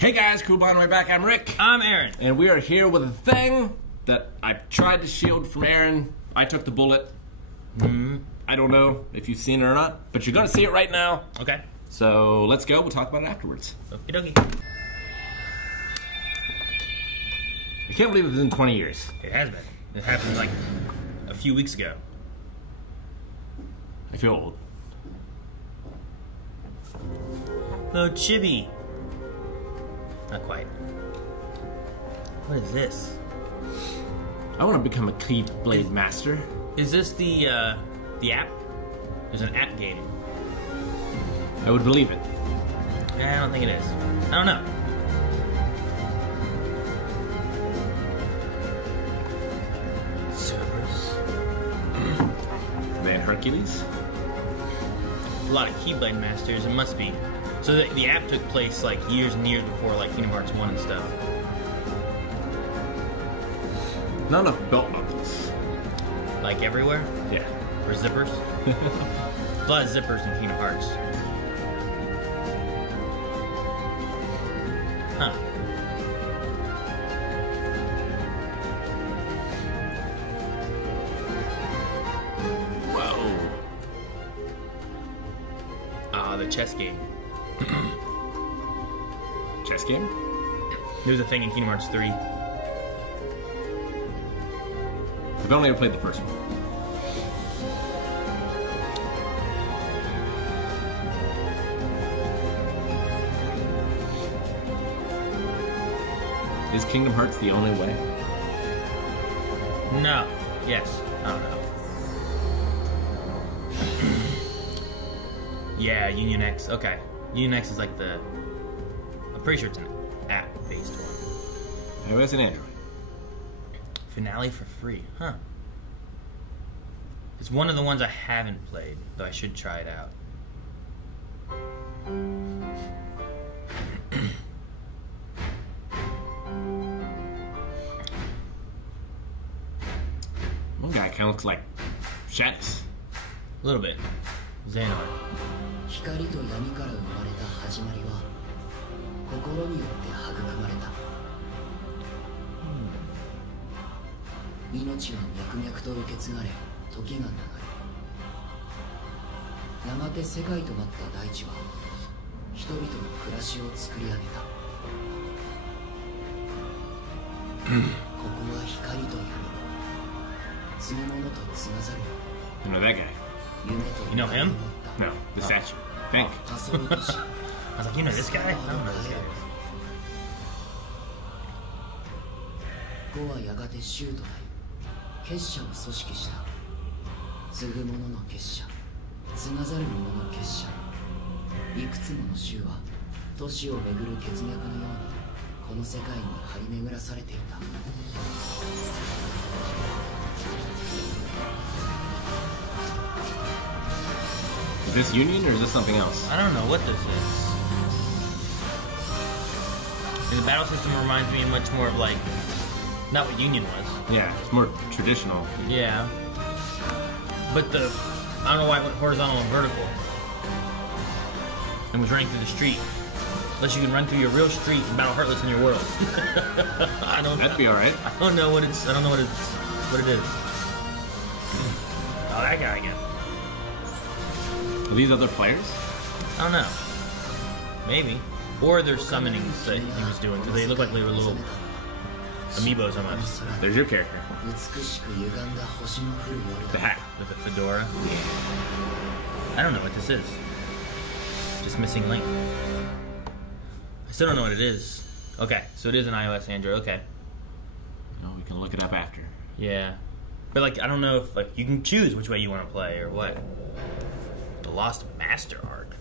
Hey guys, cool by the way back. I'm Rick. I'm Aaron. And we are here with a thing that I tried to shield from Aaron. I took the bullet. I don't know if you've seen it or not, but you're going to see it right now. Okay. So let's go. We'll talk about it afterwards. Okie dokie. I can't believe it's been 20 years. It has been. It happened like a few weeks ago. I feel old. Oh, chibi. Not quite. What is this? I want to become a Keyblade master. Is this the app? There's an app game. I would believe it. I don't think it is. I don't know. Servers. Man, Hercules? A lot of Keyblade masters. It must be. So the app took place like years and years before like Kingdom Hearts 1 and stuff. Not enough belt buckles. Like everywhere? Yeah. Or zippers? There's a lot of zippers in Kingdom Hearts. Huh. Whoa. The chess game. Chess game? There was a thing in Kingdom Hearts 3. I've only ever played the first one. Is Kingdom Hearts the only way? No. Yes. I don't know. Yeah, Union X. Okay. Union X is like the... I'm pretty sure it's an app-based one. iOS and Android. Finale for free. Huh. It's one of the ones I haven't played, though I should try it out. One guy kind of looks like Shadis. A little bit. Xehanort. 光と闇から生まれた始まりは心によって育まれた。命は脈々と受け継がれ時が流れ、やがて世界となった大地は人々の暮らしを作り上げた。ここは光と闇、継ぐものと継がざる。 You know that guy? You know him? No, the statue. Think. I was like, you know this guy? I don't know this guy. ここはやがて衆となり結社を組織した。継ぐ者の結社、継がざる者の結社。いくつもの衆は都市を巡る血脈のようにこの世界に張り巡らされていた。 Is this Union or is this something else? I don't know what this is. And the battle system reminds me much more of like, not what Union was. Yeah, it's more traditional. Yeah. But I don't know why it went horizontal and vertical. And was running through the street. Unless you can run through your real street and battle Heartless in your world. I don't know. That'd be alright. I don't know what it's, I don't know what it is. Oh, that guy again. Are these other players? I don't know. Maybe. Or they're summonings that he was doing, because they look like they were little amiibos almost. There's your character. The hat. With a fedora. I don't know what this is. Just missing link. I still don't know what it is. Okay, so it is an iOS Android, okay. No, we can look it up after. Yeah. But like, I don't know if like you can choose which way you want to play or what. The Lost Master Arc.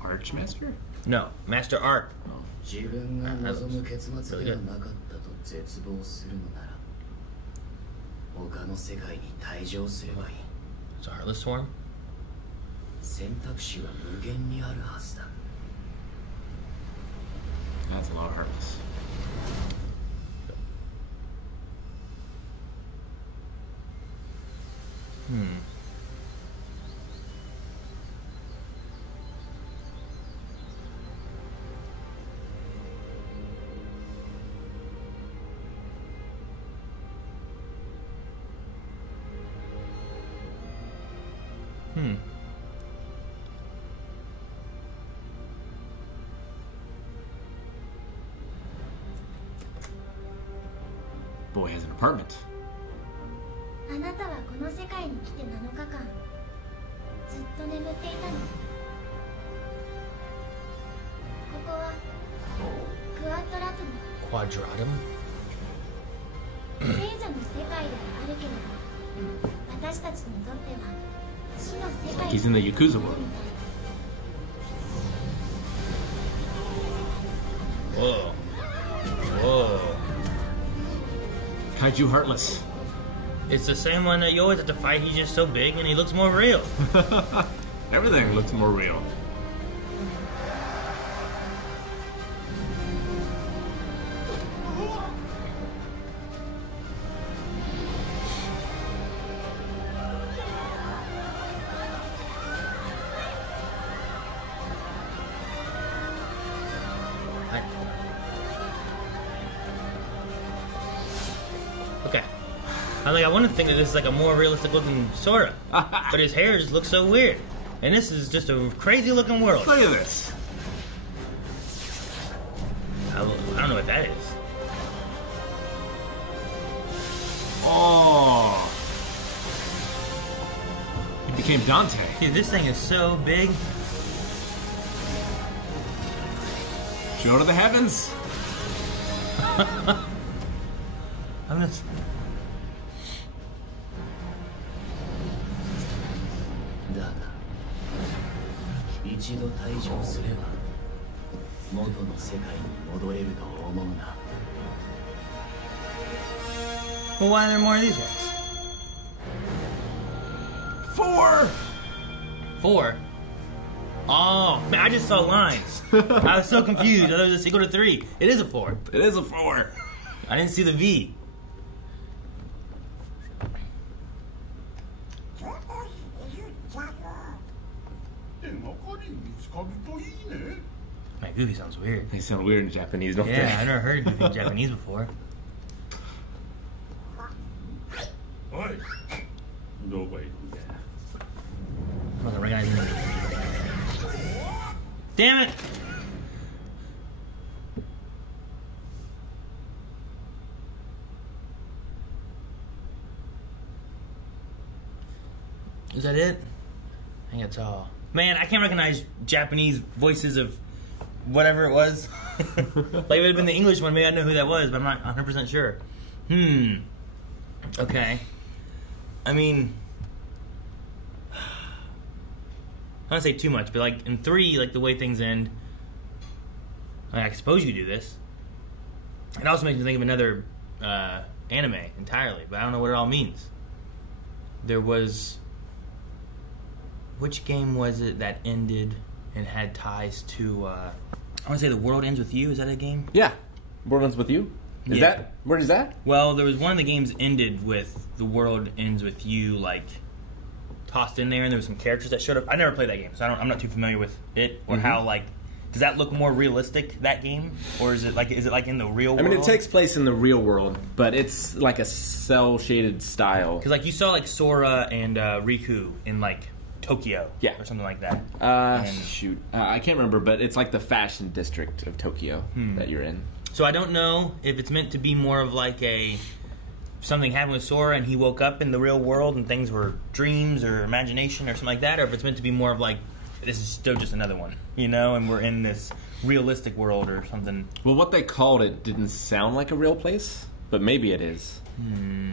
Archmaster? No, Master Arc. Oh. 自分が望む結末ではなかったと絶望するのなら他の世界に退場すればいい。 It's a Heartless Swarm? 選択肢は無限にあるはずだ。 That's a lot of Heartless. boy has an apartment. あなたはこの世界に来て7日間ずっと眠っていたの。ここはクワッドラトム Quadratum? 聖女の世界ではあるけれど、私たちにとっては死の世界 He's in the Yakuza world. Whoa. Whoa. Kaiju Heartless. It's the same one that you always have to fight. He's just so big and he looks more real. Everything looks more real. Okay. I want to think that this is like a more realistic looking Sora. But his hair just looks so weird. And this is just a crazy looking world. Look at this. I don't know what that is. Oh. He became Dante. Dude, this thing is so big. Show to the heavens. I'm just... Well, why are there more of these ones? 4. 4? Oh, man, I just saw lines. I was so confused. I thought it was a sequel to 3. It is a 4. It is a 4. I didn't see the V. Man, Goofy sounds weird. They sound weird in Japanese, don't Yeah, they? I've never heard Goofy in Japanese before. No way. I'm not gonna recognize him. Damn it! Is that it? I think that's all. Man, I can't recognize Japanese voices of whatever it was. Like, if it had been the English one, maybe I'd know who that was, but I'm not 100% sure. Okay. I mean... I don't say too much, but like in 3, like the way things end, I suppose you do this. It also makes me think of another anime entirely, but I don't know what it all means. There was... Which game was it that ended and had ties to... I want to say The World Ends With You. Is that a game? Yeah. World Ends With You? Is Yeah. that... Where is that? Well, there was one of the games ended with The World Ends With You, like... tossed in there, and there were some characters that showed up. I never played that game, so I'm not too familiar with it or how, like, does that look more realistic, that game, or is it like in the real world? I mean, it takes place in the real world, but it's like a cell shaded style. Because like you saw like Sora and Riku in like Tokyo, Yeah. or something like that. Shoot, I can't remember, but it's like the fashion district of Tokyo that you're in. So I don't know if it's meant to be more of like a something happened with Sora and he woke up in the real world and things were dreams or imagination or something like that, or if it's meant to be more of like, this is still just another one, you know, and we're in this realistic world or something. Well, what they called it didn't sound like a real place, but maybe it is.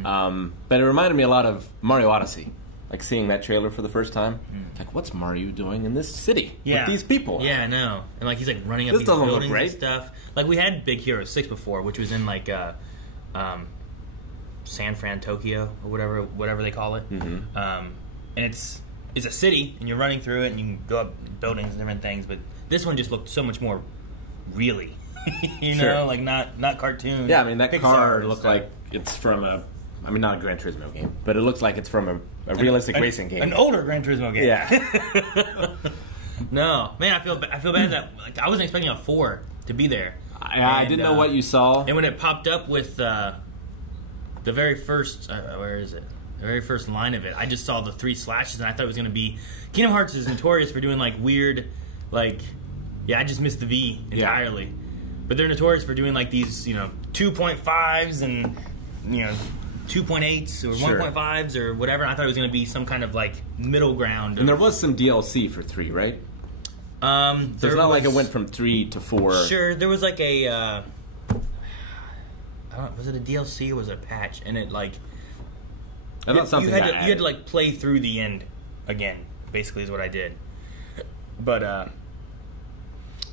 But it reminded me a lot of Mario Odyssey. Like seeing that trailer for the first time. Like, what's Mario doing in this city with these people? Yeah, I know. And like he's like running up This these doesn't look buildings great. and stuff. Like we had Big Hero 6 before, which was in like San Fran, Tokyo, or whatever they call it. And it's a city, and you're running through it, and you can go up buildings and different things. But this one just looked so much more really, you know, Sure. like not cartoon. Yeah, I mean, that Pixar car and looked stuff. like it's from a... I mean, not a Gran Turismo game, but it looks like it's from a realistic racing game. An older Gran Turismo game. Yeah. No, man, I feel bad that like, I wasn't expecting a 4 to be there. I didn't know what you saw. And when it popped up with the very first, where is it? The very first line of it, I just saw the 3 slashes, and I thought it was going to be... Kingdom Hearts is notorious for doing, like, weird, like... Yeah, I just missed the V entirely. But they're notorious for doing, like, these, 2.5s and 2.8s or Sure. 1.5s or whatever. And I thought it was going to be some kind of like middle ground. And there was some DLC for 3, right? So it's not like it went from 3 to 4. Sure, there was like a. I don't, was it a DLC or was it a patch? And it like. I thought something you had got to, you had to like play through the end again. Basically, is what I did. But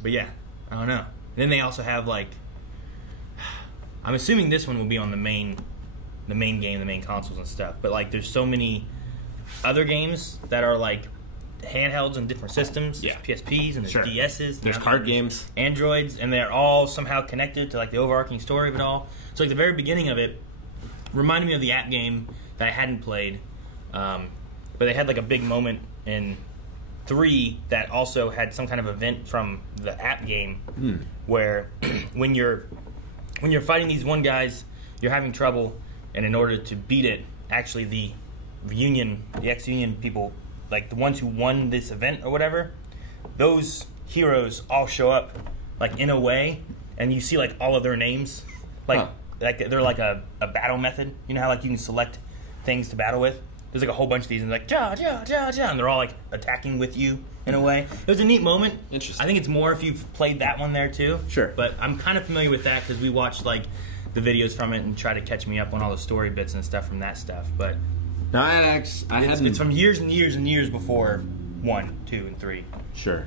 yeah, I don't know. And then they also have like. I'm assuming this one will be on the main game, the main consoles and stuff. But like, there's so many other games that are like handhelds and different systems. Yeah. There's PSPs and there's Sure. DSs. There's card games. Androids, and they're all somehow connected to like the overarching story of it all. So like the very beginning of it reminded me of the app game that I hadn't played, but they had like a big moment in 3 that also had some kind of event from the app game where when you're fighting these one guys, you're having trouble, and in order to beat it, actually the ex-Union people, like the ones who won this event or whatever, those heroes all show up like in a way, and you see like all of their names, like they're like a battle method. You know how like you can select things to battle with? There's like a whole bunch of these, and like ja ja ja ja, and they're all like attacking with you in a way. It was a neat moment. Interesting. I think it's more if you've played that one there too. Sure. But I'm kind of familiar with that because we watched like the videos from it and try to catch me up on all the story bits and stuff from that stuff. But No, I hadn't. it's from years and years and years before 1, 2, and 3. Sure.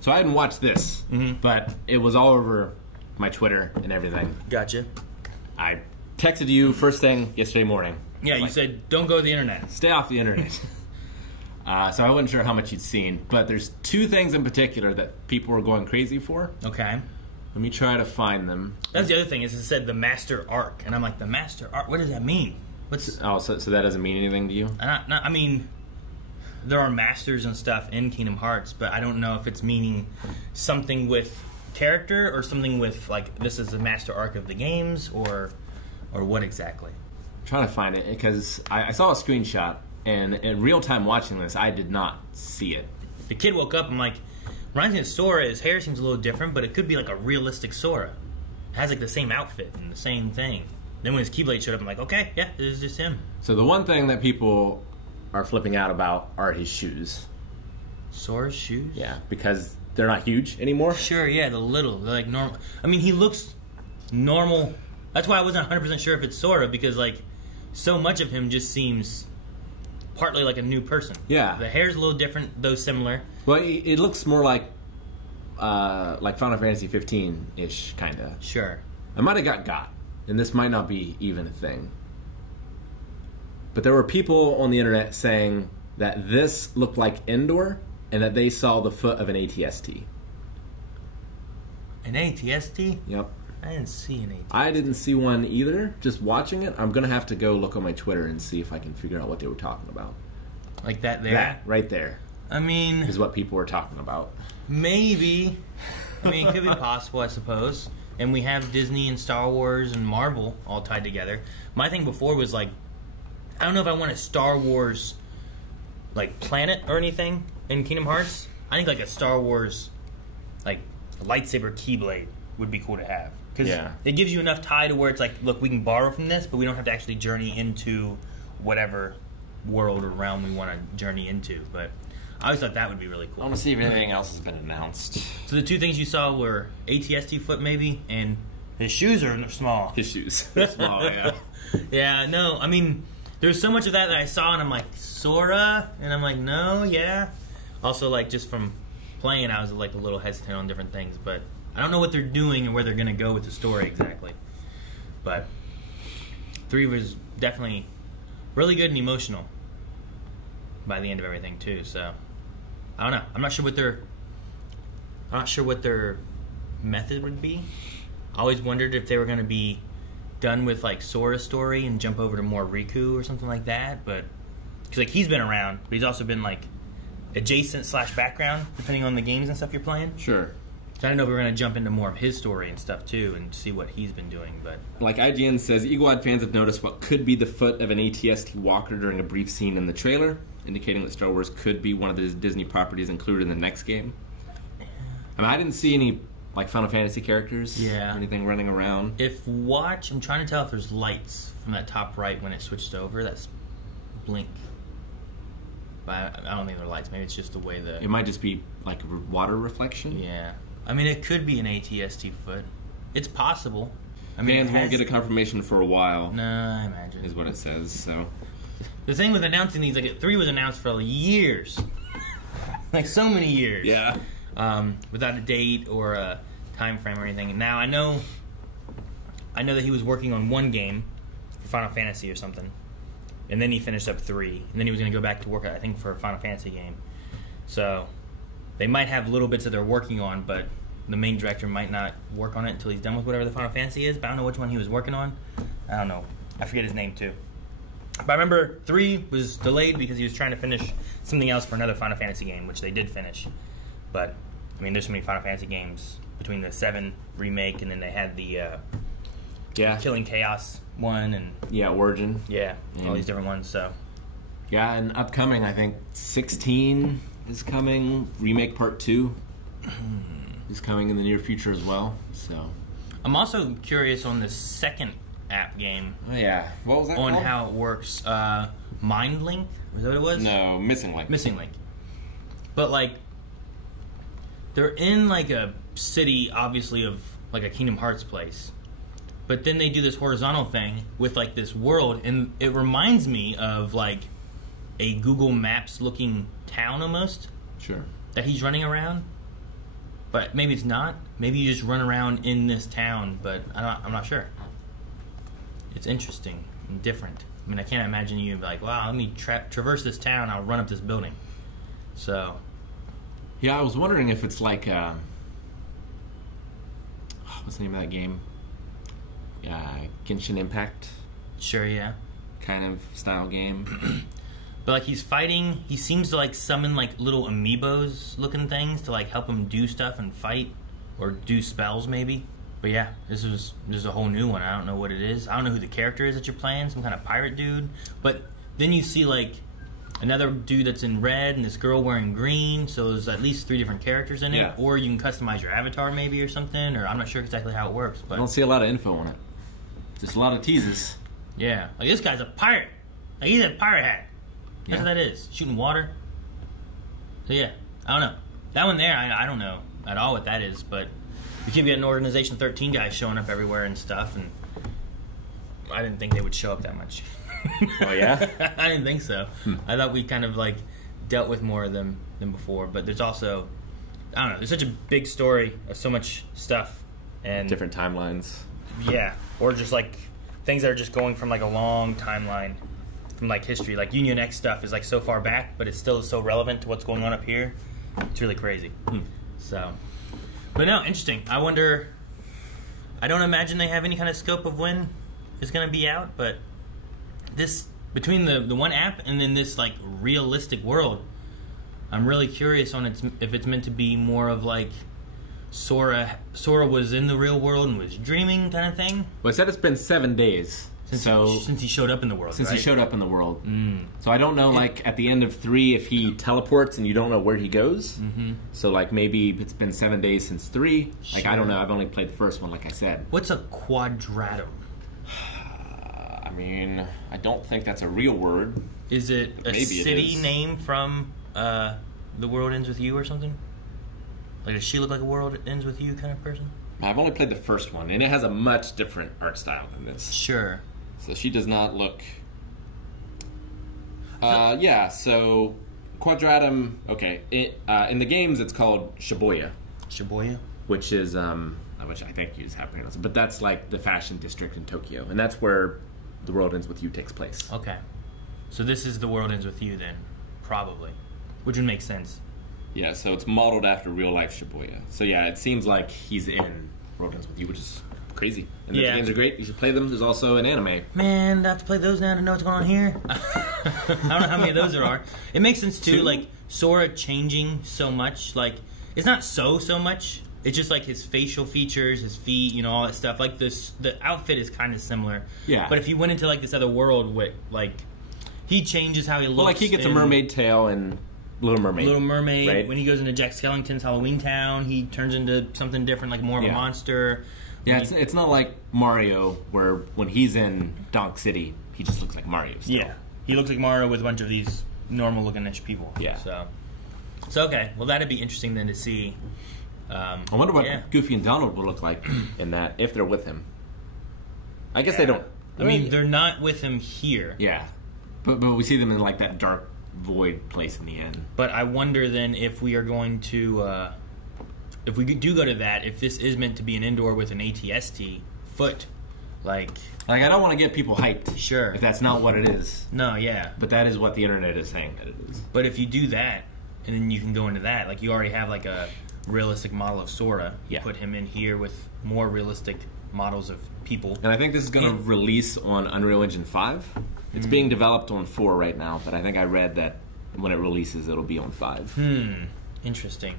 So I hadn't watched this, but it was all over my Twitter and everything. Gotcha. I texted you first thing yesterday morning. Yeah, you said don't go to the internet. Stay off the internet. So I wasn't sure how much you'd seen, but there's 2 things in particular that people were going crazy for. Okay. Let me try to find them. That's the other thing is it said the Master Arc, and I'm like, the Master Arc. What does that mean? What's? Oh, so that doesn't mean anything to you? I mean, there are masters and stuff in Kingdom Hearts, but I don't know if it's meaning something with character or something with like this is the Master Arc of the games or what exactly. I'm trying to find it because I saw a screenshot, and in real time watching this, I did not see it. The kid woke up and like, reminds me of Sora. His hair seems a little different, but it could be like a realistic Sora. It has like the same outfit and the same thing. Then when his Keyblade showed up, I'm like, okay, yeah, this is just him. So the one thing that people are flipping out about are his shoes. Sora's shoes? Yeah, because they're not huge anymore. Sure, yeah, they're like normal. I mean, he looks normal. That's why I wasn't 100% sure if it's Sora, because like so much of him just seems partly like a new person. Yeah. The hair's a little different, though similar. Well, it looks more like Final Fantasy 15-ish, kind of. Sure. I might have got, and this might not be even a thing. But there were people on the internet saying that this looked like Endor, and that they saw the foot of an ATST. An ATST? Yep. I didn't see an ATST. I didn't see one either. Just watching it, I'm going to have to go look on my Twitter and see if I can figure out what they were talking about. Like that there? That, right there, I mean, is what people were talking about. maybe. I mean, it could be possible, I suppose. And we have Disney and Star Wars and Marvel all tied together. My thing before was like, I don't know if I want a Star Wars like planet or anything in Kingdom Hearts. I think like a Star Wars like lightsaber Keyblade would be cool to have. Because it gives you enough tie to where it's like, look, we can borrow from this, but we don't have to actually journey into whatever world or realm we want to journey into. But I always thought that would be really cool. I want to see if anything else has been announced. So the 2 things you saw were ATST foot maybe, and his shoes are small. His shoes. They're small, yeah. Yeah, no, I mean, there's so much of that I saw, and I'm like, Sora? And I'm like, no, yeah. Also, like, just from playing, I was like a little hesitant on different things, but I don't know what they're doing and where they're going to go with the story exactly. But 3 was definitely really good and emotional by the end of everything too. So I don't know. I'm not sure what their method would be. I always wondered if they were going to be done with like Sora's story and jump over to more Riku or something like that. But because like he's been around, but he's also been like adjacent / background depending on the games and stuff you're playing. Sure. So I don't know if we're going to jump into more of his story and stuff too and see what he's been doing. But Like IGN says, Eagle-eyed fans have noticed what could be the foot of an ATST walker during a brief scene in the trailer, indicating that Star Wars could be one of the Disney properties included in the next game. I mean, I didn't see any like Final Fantasy characters. Yeah. Anything running around. I'm trying to tell if there's lights from that top right when it switched over. That's blink. But I don't think they're lights. Maybe it's just the way It might just be like water reflection. Yeah. I mean, it could be an ATST foot. It's possible. I mean, Fans won't get a confirmation for a while. Nah, I imagine. Is what it says, so. The thing with announcing these, like, 3 was announced for years. Like, so many years. Yeah. Without a date or a time frame or anything. And now I know that he was working on 1 game for Final Fantasy or something. And then he finished up 3. And then he was going to go back to work, I think, for a Final Fantasy game. So, they might have little bits that they're working on, but the main director might not work on it until he's done with whatever the Final Fantasy is. But I don't know which one he was working on. I don't know. I forget his name, too. But I remember 3 was delayed because he was trying to finish something else for another Final Fantasy game, which they did finish. But, I mean, there's so many Final Fantasy games between the 7 remake and then they had the Killing Chaos one and... Yeah, Origin. Yeah, all these different ones, so... Yeah, and upcoming, I think 16 is coming. Remake Part 2 is coming in the near future as well, so... I'm also curious on this second app game. Oh, yeah. What was that on called? how it works. Mind Link? Was that what it was? No, Missing Link. Missing Link. But, like, they're in, like, a city, obviously, of, like, a Kingdom Hearts place. But then they do this horizontal thing with, like, this world, and it reminds me of, like, a Google Maps-looking town, almost. Sure. That he's running around. But maybe it's not. Maybe you just run around in this town, but I'm not sure. It's interesting and different. I mean, I can't imagine you be like, wow, let me traverse this town, I'll run up this building. So... Yeah, I was wondering if it's like, what's the name of that game? Genshin Impact? Sure, yeah. Kind of style game. But, like, he's fighting, he seems to, like, summon, like, little amiibos-looking things to, like, help him do stuff and fight. Or do spells, maybe. But, yeah, this is a whole new one. I don't know what it is. I don't know who the character is that you're playing. Some kind of pirate dude. But then you see, like... another dude that's in red and this girl wearing green, so there's at least 3 different characters in it. Yeah. Or you can customize your avatar maybe or something, or I'm not sure exactly how it works. But I don't see a lot of info on it. Just a lot of teases. yeah, like this guy's a pirate. Like he's a pirate hat. That's Yeah. what that is. Shooting water. So yeah, I don't know. That one there, I don't know at all what that is, but you keep getting Organization 13 guys showing up everywhere and stuff, and I didn't think they would show up that much. Oh, yeah? I didn't think so. I thought we kind of like dealt with more of them than before, but there's also, I don't know, there's such a big story of so much stuff and Different timelines. yeah, or just like things that are just going from like a long timeline from like history. Like Union X stuff is like so far back, but it's still so relevant to what's going on up here. It's really crazy. So, but no, interesting. I wonder. I don't imagine they have any kind of scope of when it's going to be out, but this between the one app and then this like realistic world, I'm really curious on if it's meant to be more of like Sora was in the real world and was dreaming kind of thing. Well, it said it's been 7 days. Since he showed up in the world, Since right? he showed up in the world. So I don't know, like, at the end of 3, if he teleports and you don't know where he goes. So, like, maybe it's been 7 days since 3. Like, I don't know. I've only played the first one, like I said. What's a quadratum? I mean, I don't think that's a real word. Is it a Maybe it city is. name from The World Ends With You or something? Like, does she look like a World Ends With You kind of person? I've only played the first one, and it has a much different art style than this. Sure. So she does not look... yeah, so Quadratum, okay. In the games, it's called Shibuya. Shibuya? Which is, which I think you just have to pronounce it, but that's like the fashion district in Tokyo, and that's where The World Ends With You takes place. Okay. So this is The World Ends With You then, probably. Which would make sense. Yeah, so it's modeled after real-life Shibuya. So yeah, it seems like he's in World Ends With You, which is crazy. And the games are great. You should play them. There's also an anime. Man, I have to play those now to know what's going on here. I don't know how many of those there are. It makes sense too, 2? like Sora changing so much. Like it's not so much. It's just like his facial features, his feet, you know, all that stuff. Like this, the outfit is kind of similar. Yeah. But if he went into like this other world, with like he changes how he looks. Well, like he gets a mermaid tail and Little Mermaid. Little Mermaid. Right? When he goes into Jack Skellington's Halloween Town, he turns into something different, like more of a monster. Yeah, it's not like Mario, where when he's in Donk City, he just looks like Mario still. Yeah, he looks like Mario with a bunch of these normal-looking-ish people. Yeah. So okay. Well, that'd be interesting then to see. I wonder what Goofy and Donald will look like in that, if they're with him. I guess they don't. I mean, they're not with him here. Yeah. But we see them in like that dark void place in the end. But I wonder then if we are going to, if we do go to that, if this is meant to be an indoor with an ATST foot, like I don't want to get people hyped. Sure. If that's not what it is. No, yeah. But that is what the internet is saying that it is. But if you do that, and then you can go into that, like you already have like a realistic model of Sora. You put him in here with more realistic models of people. And I think this is going to release on Unreal Engine 5. It's being developed on 4 right now, but I think I read that when it releases, it'll be on 5. Interesting.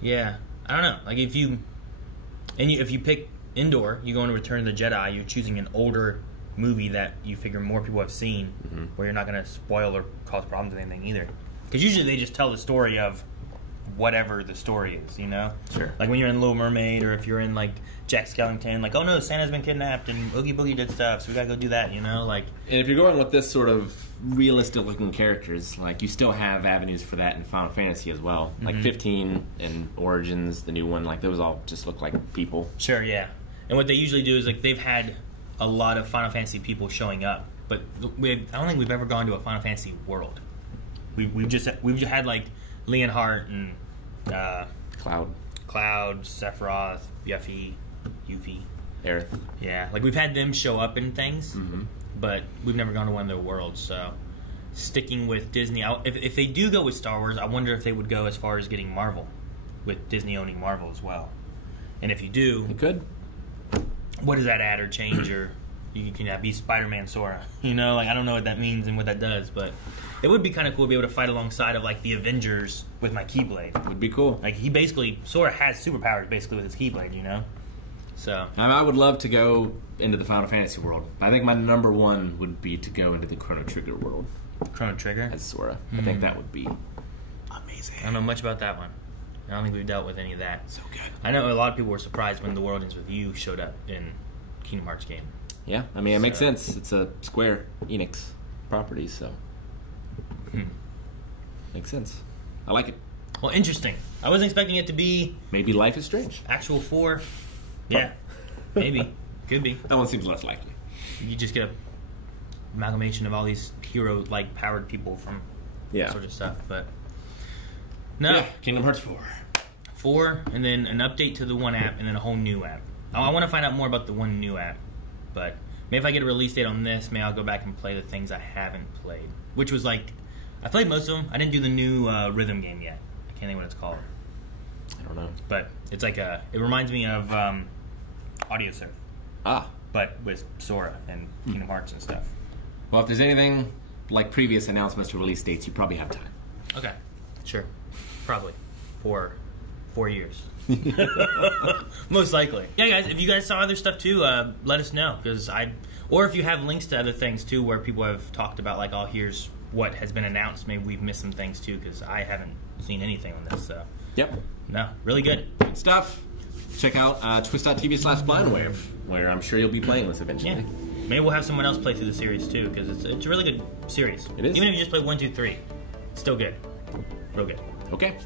Yeah, I don't know. Like if you pick indoor, you go into Return of the Jedi. You're choosing an older movie that you figure more people have seen, where you're not going to spoil or cause problems with anything either. Because usually they just tell the story of whatever the story is, you know? Sure. Like when you're in Little Mermaid, or if you're in like Jack Skellington, like, oh no, Santa's been kidnapped and Oogie Boogie did stuff, so we gotta go do that, you know? Like, and if you're going with this sort of realistic looking characters, like you still have avenues for that in Final Fantasy as well. Like 15 and Origins, the new one, like those all just look like people. Sure, yeah. And what they usually do is like they've had a lot of Final Fantasy people showing up, but I don't think we've ever gone to a Final Fantasy world. We've just had like Leonhardt and Cloud, Sephiroth, Yuffie, Aerith. Yeah, like we've had them show up in things, but we've never gone to one of their worlds. So sticking with Disney, if they do go with Star Wars, I wonder if they would go as far as getting Marvel, with Disney owning Marvel as well. And if you do, you could. What does that add or change? Or you can be Spider-Man Sora. You know, like I don't know what that means and what that does, but it would be kind of cool to be able to fight alongside of like the Avengers with my Keyblade. Would be cool. Like Sora has superpowers basically with his Keyblade, you know? So I would love to go into the Final Fantasy world. I think my number one would be to go into the Chrono Trigger world. Chrono Trigger? As Sora. I think that would be amazing. I don't know much about that one. I don't think we've dealt with any of that. So good. I know a lot of people were surprised when The World Ends With You showed up in Kingdom Hearts game. Yeah, I mean, it makes sense. It's a Square Enix property, so... Makes sense. I like it. Well, interesting. I wasn't expecting it to be... Maybe Life is Strange. Actual 4. Yeah. Maybe. Could be. That one seems less likely. You just get a amalgamation of all these hero-like powered people from that sort of stuff, but... No. Yeah, Kingdom Hearts 4. 4, and then an update to the one app, and then a whole new app. I want to find out more about the one new app, but maybe if I get a release date on this, maybe I'll go back and play the things I haven't played. Which was like... I played most of them. I didn't do the new rhythm game yet. I can't think what it's called. I don't know. But it's like it reminds me of Audio Surf. But with Sora and Kingdom Hearts and stuff. Well, if there's anything like previous announcements to release dates, you probably have time. Okay. Sure. Probably. For 4 years. Most likely. Yeah, guys, if you guys saw other stuff too, let us know. Or if you have links to other things too where people have talked about, like, oh, here's what has been announced. Maybe we've missed some things too, because I haven't seen anything on this. So Yep. No, really good. Good stuff. Check out twist.tv/blindwave, where I'm sure you'll be playing this eventually. Yeah. Maybe we'll have someone else play through the series too, because it's a really good series. It is. Even if you just play 1, 2, 3, it's still good. Real good. Okay.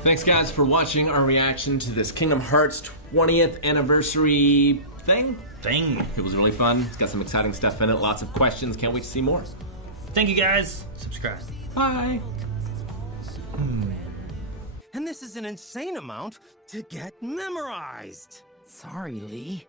Thanks, guys, for watching our reaction to this Kingdom Hearts 20th anniversary thing. It was really fun. It's got some exciting stuff in it. Lots of questions. Can't wait to see more. Thank you, guys. Subscribe. Bye. And this is an insane amount to get memorized. Sorry, Lee.